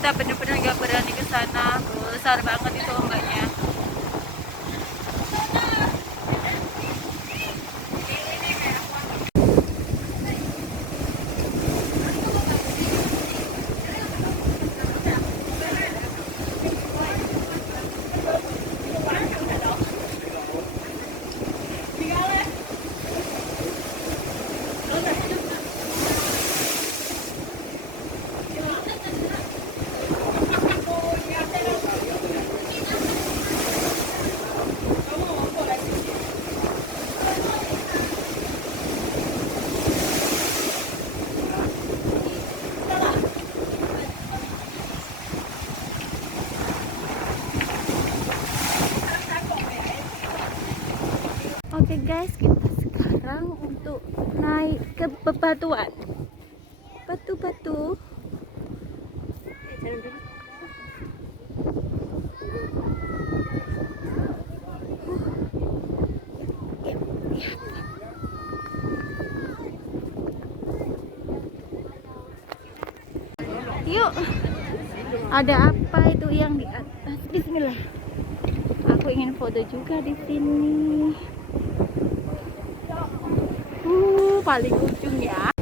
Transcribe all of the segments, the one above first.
kita bener-bener gak berani ke sana, besar banget itu ombaknya. Oke guys, kita sekarang untuk naik ke bebatuan, batu-batu. Yuk, ada apa itu yang di atas? Bismillah. Aku ingin foto juga di sini. Paling ujung ya.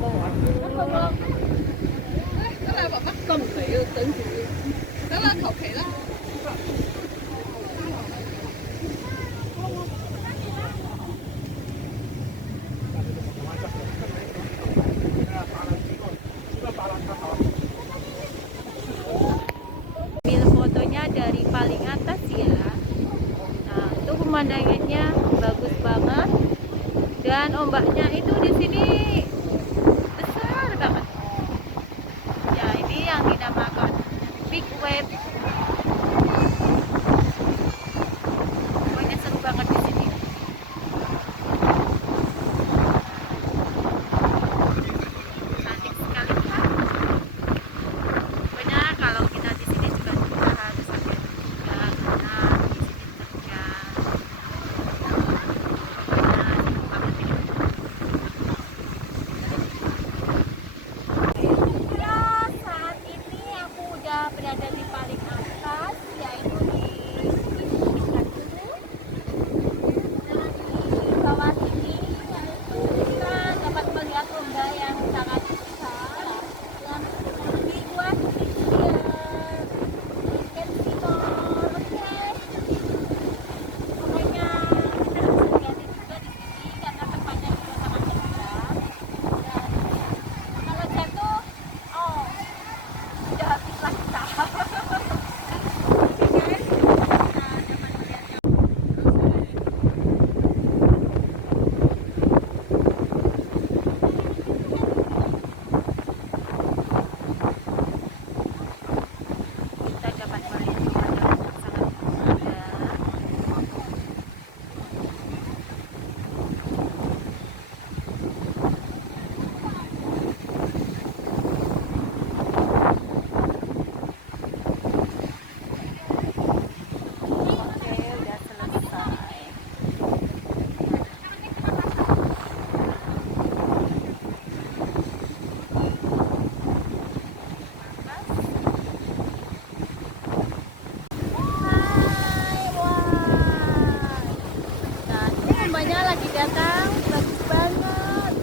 Ambil fotonya dari paling atas ya. Nah, itu pemandangannya bagus banget. Dan ombaknya itu di sini besar banget. Ya, ini yang dinamakan big wave. Pokoknya seru banget di sini. Cantik sekali kan? Pokoknya kalau kita di sini juga harus hati-hati juga karena di sini terjang. Berada di paling atas, yaitu di bawah sini, yaitu kita dapat melihat ombak yang sangat besar yang dibuat kecil. Pokoknya kita bisa lihat juga di sini karena tempatnya juga sangat indah. Dan kalau jatuh, udah habislah kita. Datang bagus banget,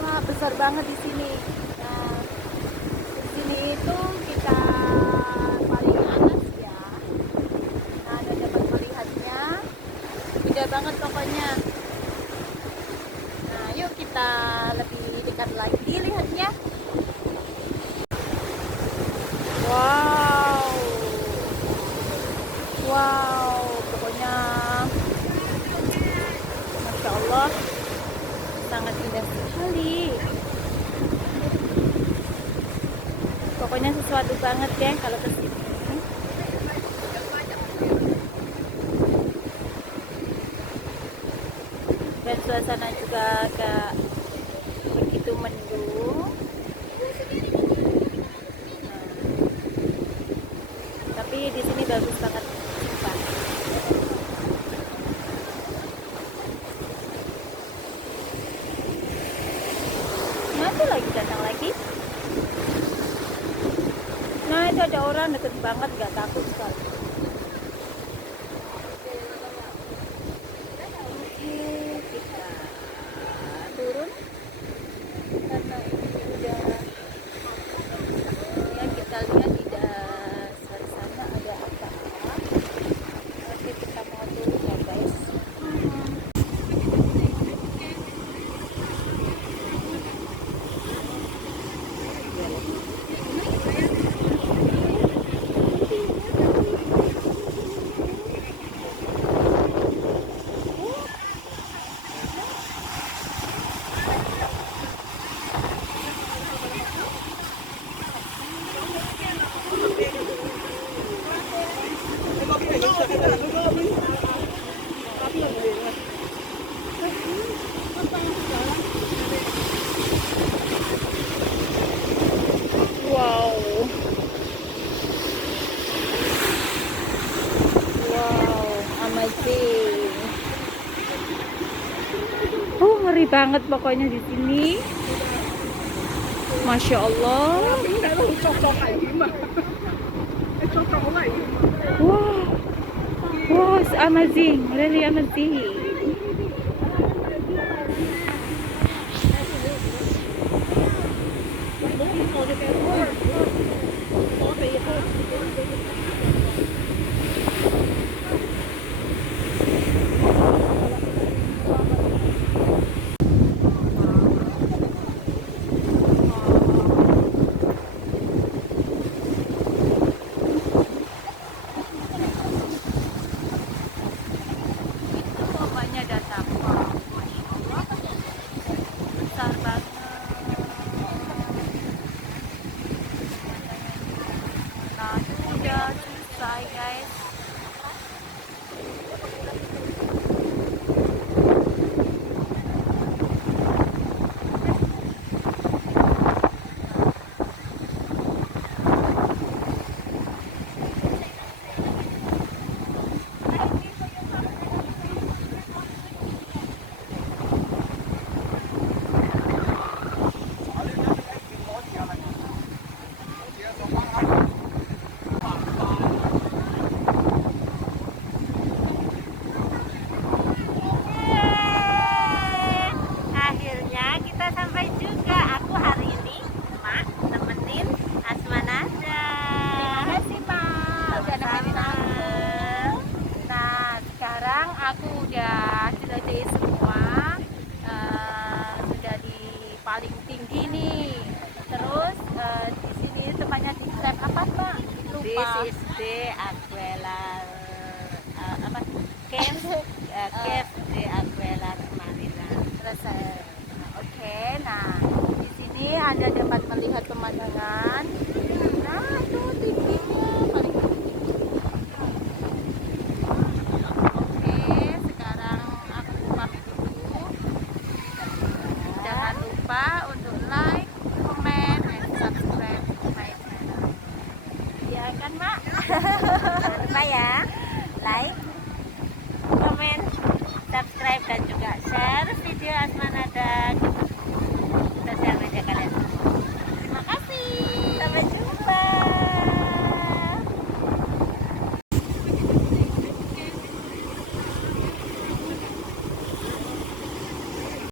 wah besar banget di sini. Nah, di sini itu kita paling atas ya. Nah, Anda dapat melihatnya, beda banget pokoknya. Nah, yuk kita lebih dekat lagi lihatnya. Wow, wow, pokoknya Masya Allah, sangat indah sekali. Pokoknya sesuatu banget ya kalau ke sini. Dan suasana juga agak begitu mendung. Nah, tapi di sini bagus banget. Nanti lagi datang lagi. Nah, itu ada orang deket banget, nggak takut sekali. Oke, kita turun karena ini udah ya, kita lihat di dasar sana ada apa. Oke, kita mau turun ya guys. Wow, amazing. Ngeri banget pokoknya di sini. Masya Allah. Wow, it's amazing, really amazing. This is the Aguilar, Cape D Aguilar, Marina. Oke, nah di sini ada tempat melihat pemandangan. Nah, itu tingginya